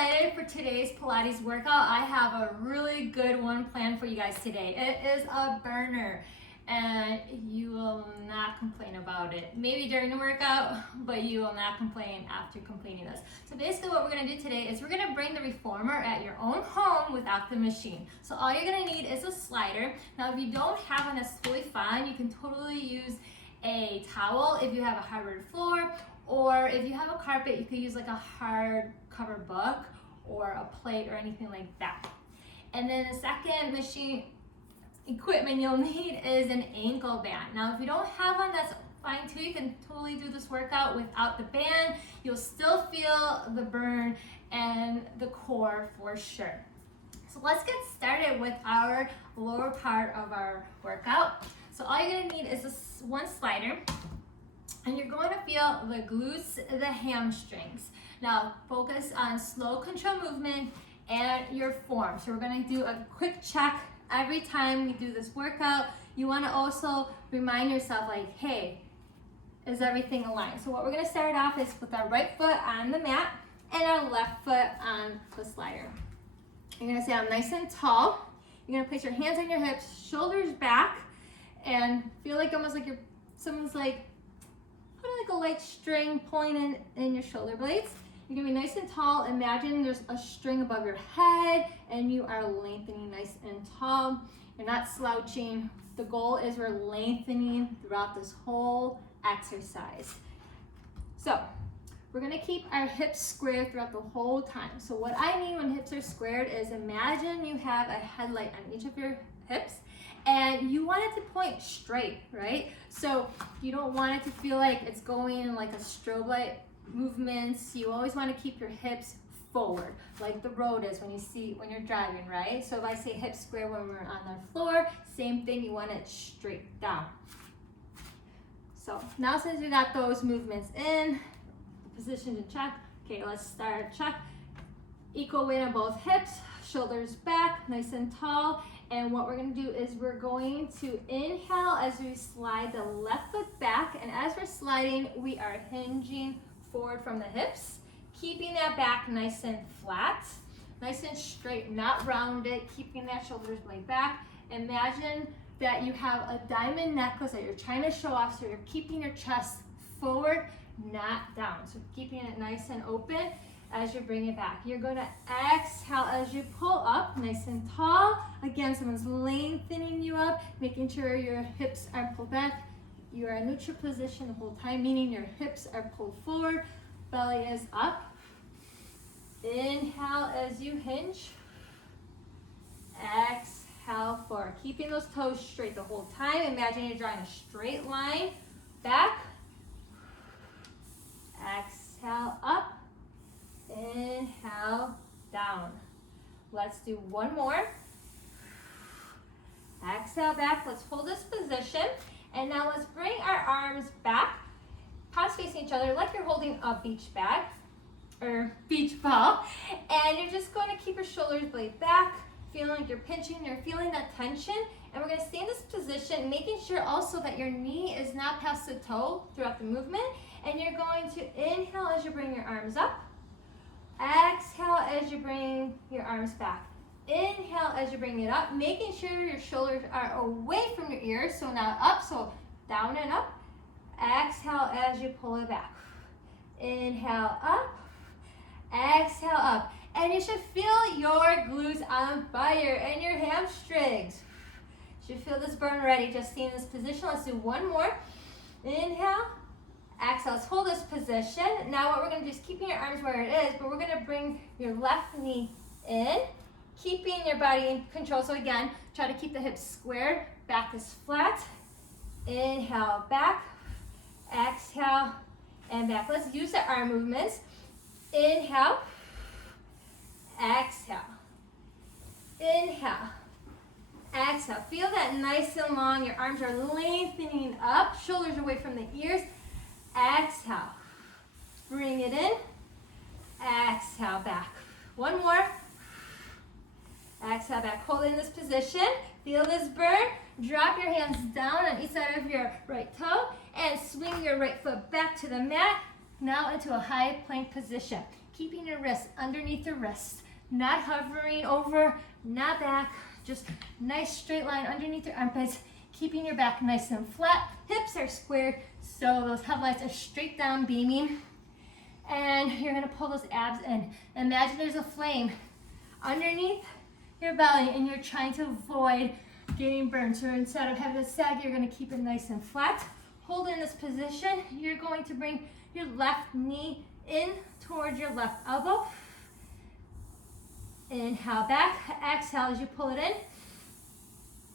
excited for today's Pilates workout. I have a really good one planned for you guys today. It is a burner and you will not complain about it. Maybe during the workout, but you will not complain after completing this. So basically what we're gonna do today is we're gonna bring the reformer at your own home without the machine. So all you're gonna need is a slider. Now if you don't have one, that's totally fine. You can totally use a towel if you have a hardwood floor, or if you have a carpet, you could use like a hard cover book or a plate or anything like that. And then the second machine equipment you'll need is an ankle band. Now if you don't have one, that's fine too. You can totally do this workout without the band. You'll still feel the burn and the core for sure. So let's get started with our lower part of our workout. So all you're gonna need is this one slider, and you're going to feel the glutes, the hamstrings. Now focus on slow control movement and your form. So we're gonna do a quick check every time we do this workout. You wanna also remind yourself like, hey, is everything aligned? So what we're gonna start off is with our right foot on the mat and our left foot on the slider. You're gonna say I'm nice and tall. You're gonna place your hands on your hips, shoulders back, and feel like almost like someone's like putting like a light string pulling in your shoulder blades. You're gonna be nice and tall. Imagine there's a string above your head and you are lengthening nice and tall. You're not slouching. The goal is we're lengthening throughout this whole exercise. So we're gonna keep our hips squared throughout the whole time. So what I mean when hips are squared is imagine you have a headlight on each of your hips and you want it to point straight, right? So you don't want it to feel like it's going in like a strobe light movements. You always want to keep your hips forward, like the road is when you're driving, right? So if I say hips square when we're on the floor, same thing, you want it straight down. So now since we got those movements in, the position to check, okay, let's start check. Equal weight on both hips, shoulders back, nice and tall. And what we're gonna do is we're going to inhale as we slide the left foot back, and as we're sliding, we are hinging forward from the hips, keeping that back nice and flat, nice and straight, not rounded, keeping that shoulders blade back. Imagine that you have a diamond necklace that you're trying to show off, so you're keeping your chest forward, not down. So keeping it nice and open as you bring it back. You're gonna exhale as you pull up, nice and tall. Again, someone's lengthening you up, making sure your hips are pulled back. You are in neutral position the whole time, meaning your hips are pulled forward, belly is up. Inhale as you hinge. Exhale forward, keeping those toes straight the whole time. Imagine you're drawing a straight line back. Exhale up. Inhale down. Let's do one more. Exhale back. Let's hold this position. And now let's bring our arms back, palms facing each other like you're holding a beach bag or beach ball. And you're just going to keep your shoulders blade back, feeling like you're pinching, you're feeling that tension. And we're going to stay in this position, making sure also that your knee is not past the toe throughout the movement. And you're going to inhale as you bring your arms up. Exhale as you bring your arms back. Inhale as you bring it up, making sure your shoulders are away from your ears. So now up, so down and up. Exhale as you pull it back. Inhale up. Exhale up. And you should feel your glutes on fire and your hamstrings. You should feel this burn ready. Just stay in this position. Let's do one more. Inhale. Exhale, let's hold this position. Now what we're gonna do is keeping your arms where it is, but we're gonna bring your left knee in, keeping your body in control. So again, try to keep the hips squared, back is flat. Inhale, back, exhale, and back. Let's use the arm movements. Inhale, exhale, inhale, exhale. Feel that nice and long. Your arms are lengthening up, shoulders away from the ears. Exhale, bring it in, exhale back. One more, exhale back. Hold in this position, feel this burn. Drop your hands down on each side of your right toe and swing your right foot back to the mat. Now into a high plank position. keeping your wrist underneath the wrist, not hovering over, not back, just nice straight line underneath your armpits, keeping your back nice and flat. Hips are squared, so those headlights are straight down, beaming. And you're gonna pull those abs in. Imagine there's a flame underneath your belly and you're trying to avoid getting burned. So instead of having a sag, you're gonna keep it nice and flat. Hold in this position. You're going to bring your left knee in towards your left elbow. Inhale back, exhale as you pull it in.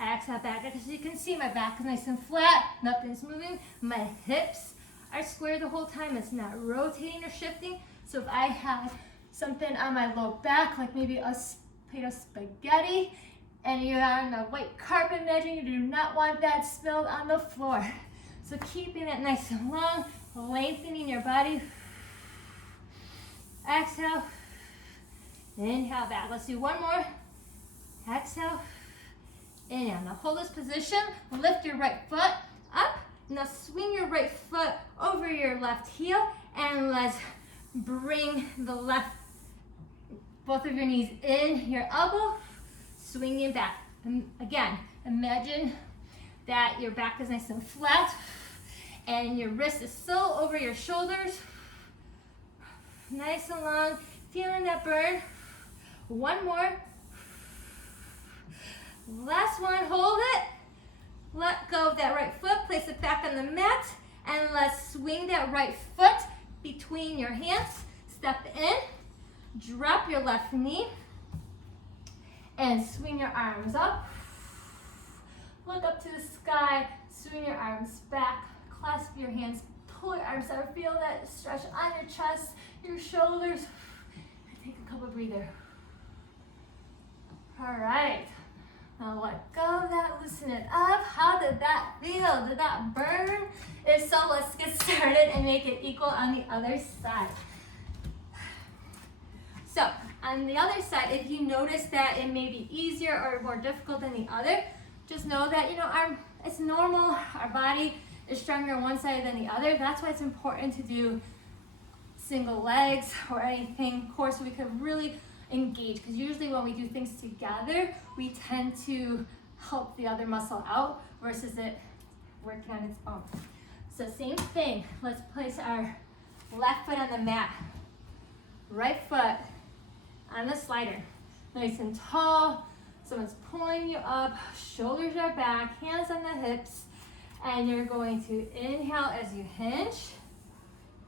Exhale back. As you can see, my back is nice and flat, nothing's moving. My hips are square the whole time. It's not rotating or shifting. So if I have something on my low back, like maybe a plate of spaghetti, and you're on the white carpet, imagine you do not want that spilled on the floor. So keeping it nice and long, lengthening your body. Exhale. Inhale back. Let's do one more. Exhale. Inhale. Now hold this position. Lift your right foot up. Now swing your right foot over your left heel. And let's bring the left, both of your knees in your elbow. Swinging back. And again, imagine that your back is nice and flat. And your wrist is still over your shoulders. Nice and long. Feeling that burn. One more. Last one, hold it. Let go of that right foot, place it back on the mat, and let's swing that right foot between your hands. Step in, drop your left knee, and swing your arms up. Look up to the sky, swing your arms back, clasp your hands, pull your arms out, feel that stretch on your chest, your shoulders. Take a couple breathers. All right. Now let go of that, loosen it up. How did that feel? Did that burn? If so, let's get started and make it equal on the other side. So on the other side, if you notice that it may be easier or more difficult than the other, just know that, it's normal. Our body is stronger on one side than the other. That's why it's important to do single legs or anything core so we can really engage, because usually when we do things together, we tend to help the other muscle out versus it working on its own. So same thing, let's place our left foot on the mat, right foot on the slider, nice and tall. Someone's pulling you up, shoulders are back, hands on the hips, and you're going to inhale as you hinge,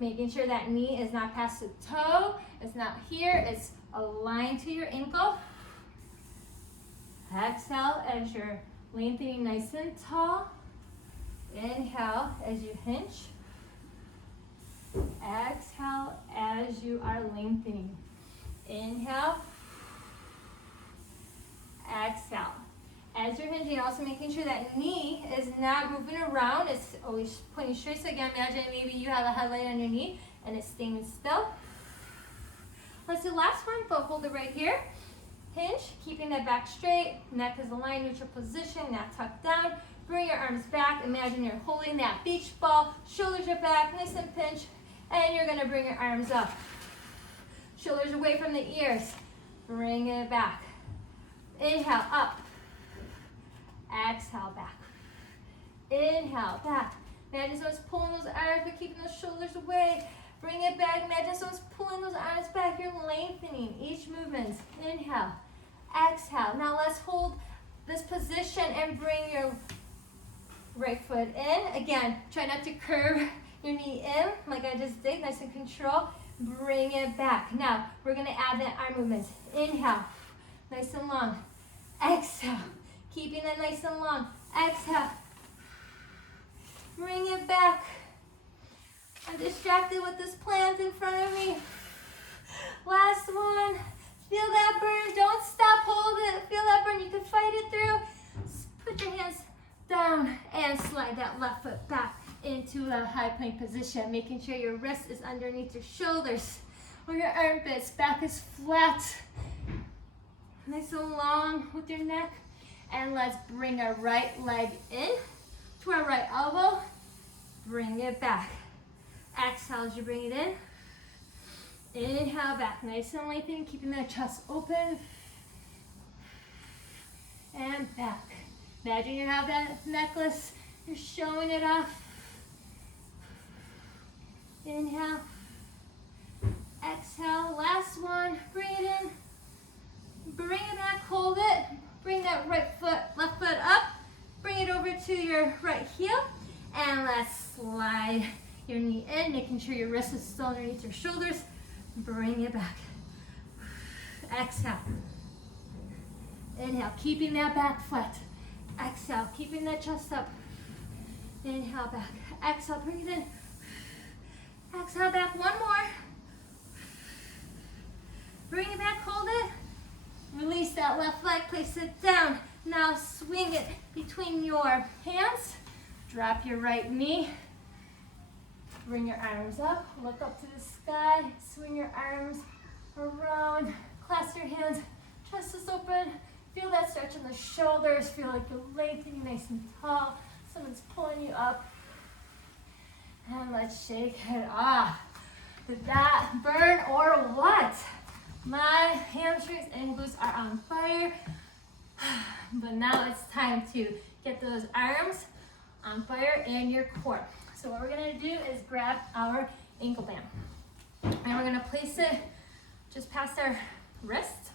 making sure that knee is not past the toe, it's not here, it's aligned to your ankle. Exhale as you're lengthening nice and tall. Inhale as you hinge. Exhale as you are lengthening. Inhale. Exhale. As you're hinging, also making sure that knee is not moving around. It's always pointing straight. So again, imagine maybe you have a headlight on your knee and it's staying still. Let's do the last one, but hold it right here. Hinge, keeping that back straight, neck is aligned, neutral position, not tucked down. Bring your arms back. Imagine you're holding that beach ball. Shoulders are back, nice and pinch. And you're gonna bring your arms up. Shoulders away from the ears. Bring it back. Inhale, up. Exhale, back. Inhale, back. Imagine someone's pulling those arms, but keeping those shoulders away. Bring it back. Imagine someone's pulling those arms back. You're lengthening each movement. Inhale. Exhale. Now let's hold this position and bring your right foot in. Again, try not to curve your knee in like I just did. Nice and control. Bring it back. Now we're going to add that arm movement. Inhale. Nice and long. Exhale. Keeping it nice and long. Exhale. Bring it back. I'm distracted with this plant in front of me. Last one. Feel that burn. Don't stop. Hold it. Feel that burn. You can fight it through. Put your hands down and slide that left foot back into a high plank position, making sure your wrist is underneath your shoulders or your armpits. Back is flat. Nice and long with your neck. And let's bring our right leg in to our right elbow. Bring it back. Exhale as you bring it in. Inhale back, nice and lengthened, keeping that chest open. And back. Imagine you have that necklace, you're showing it off. Inhale. Exhale, last one, bring it in. Bring it back, hold it. Bring that right foot, left foot up. Bring it over to your right heel. And let's slide your knee in, making sure your wrist is still underneath your shoulders. Bring it back. Exhale. Inhale, keeping that back foot. Exhale, keeping that chest up. Inhale back. Exhale, bring it in. Exhale back, one more. Bring it back, hold it. Release that left leg, place it down. Now swing it between your hands. Drop your right knee. Bring your arms up, look up to the sky. Swing your arms around. Clasp your hands, chest is open. Feel that stretch in the shoulders. Feel like you're lengthening nice and tall. Someone's pulling you up. And let's shake it off. Did that burn or what? My hamstrings and glutes are on fire. But now it's time to get those arms on fire and your core. So what we're gonna do is grab our ankle band. And we're gonna place it just past our wrist.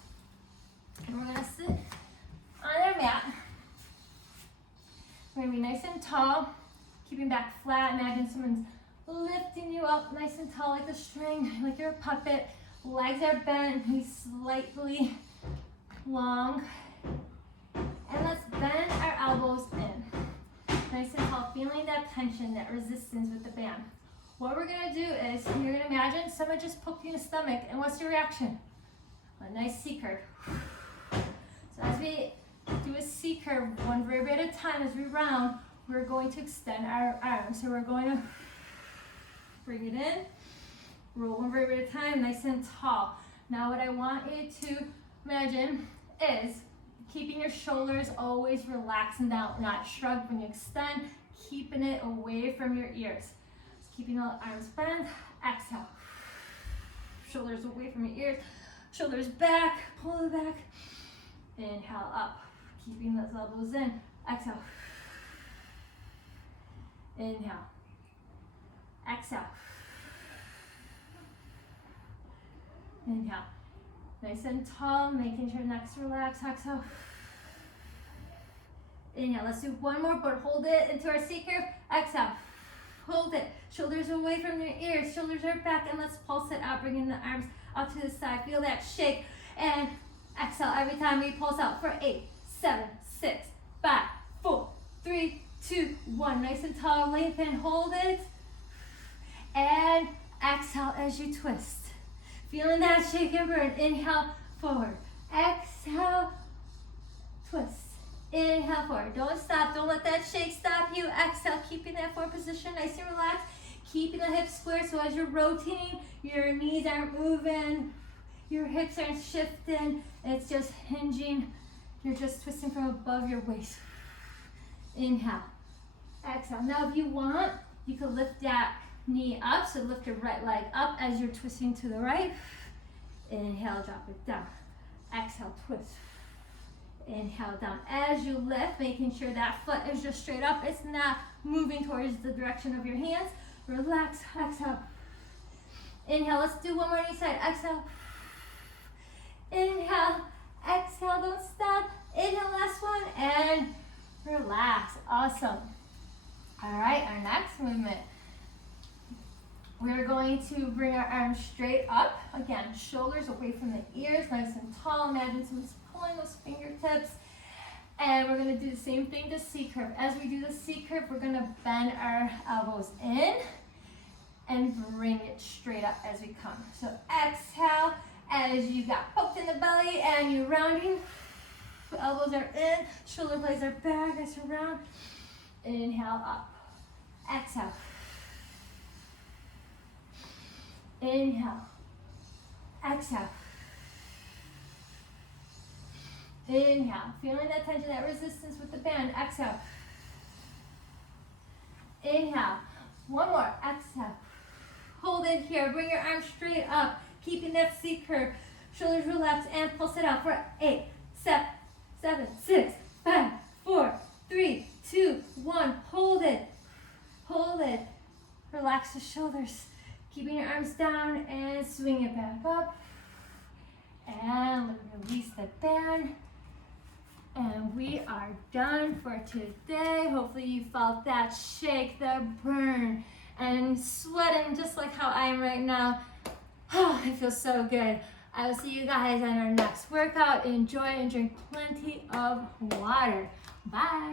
And we're gonna sit on our mat. We're gonna be nice and tall, keeping back flat. Imagine someone's lifting you up nice and tall like a string, like you're a puppet. Legs are bent, knees slightly long. And let's bend our elbows in. Nice and tall, feeling that tension, that resistance with the band. What we're gonna do is, you're gonna imagine someone just poked you in the stomach, and what's your reaction? A nice C curve. So as we do a C curve, one vertebrae at a time, as we round, we're going to extend our arms. So we're going to bring it in, roll one vertebrae at a time, nice and tall. Now what I want you to imagine is keeping your shoulders always relaxed and down, not shrugged when you extend, keeping it away from your ears. Just keeping all the arms bent, exhale. Shoulders away from your ears, shoulders back, pull it back. Inhale up, keeping those elbows in, exhale. Inhale, exhale. Inhale, nice and tall, making sure neck's relaxed, exhale. Inhale, let's do one more, but hold it into our C curve, exhale. Hold it, shoulders away from your ears, shoulders are back, and let's pulse it out, bringing the arms out to the side. Feel that shake, and exhale every time we pulse out for 8, 7, 6, 5, 4, 3, 2, 1. Nice and tall, lengthen, hold it, and exhale as you twist. Feeling that shake and burn. Inhale, forward. Exhale, twist. Inhale, forward. Don't stop. Don't let that shake stop you. Exhale, keeping that forward position nice and relaxed. Keeping the hips square, so as you're rotating, your knees aren't moving, your hips aren't shifting. It's just hinging. You're just twisting from above your waist. Inhale. Exhale. Now if you want, you could lift that knee up, so lift your right leg up as you're twisting to the right. Inhale, drop it down. Exhale, twist. Inhale, down. As you lift, making sure that foot is just straight up. It's not moving towards the direction of your hands. Relax, exhale. Inhale, let's do one more on each side. Exhale. Inhale, exhale, don't stop. Inhale, last one, and relax. Awesome. All right, our next movement. We're going to bring our arms straight up. Again, shoulders away from the ears, nice and tall. Imagine someone's pulling those fingertips. And we're gonna do the same thing to C curve. As we do the C curve, we're gonna bend our elbows in and bring it straight up as we come. So exhale, as you got poked in the belly and you're rounding. Elbows are in, shoulder blades are back as you round. Inhale up, exhale. Inhale, exhale. Inhale, feeling that tension, that resistance with the band. Exhale. Inhale, one more, exhale. Hold it here, bring your arms straight up. keeping that C curve. Shoulders relaxed and pulse it out for 8, 7, 6, 5, 4, 3, 2, 1. Hold it. Hold it. Relax the shoulders. Keeping your arms down and swing it back up. And release the band. And we are done for today. Hopefully you felt that shake, the burn, and sweating just like how I am right now. Oh, it feels so good. I will see you guys on our next workout. Enjoy and drink plenty of water. Bye.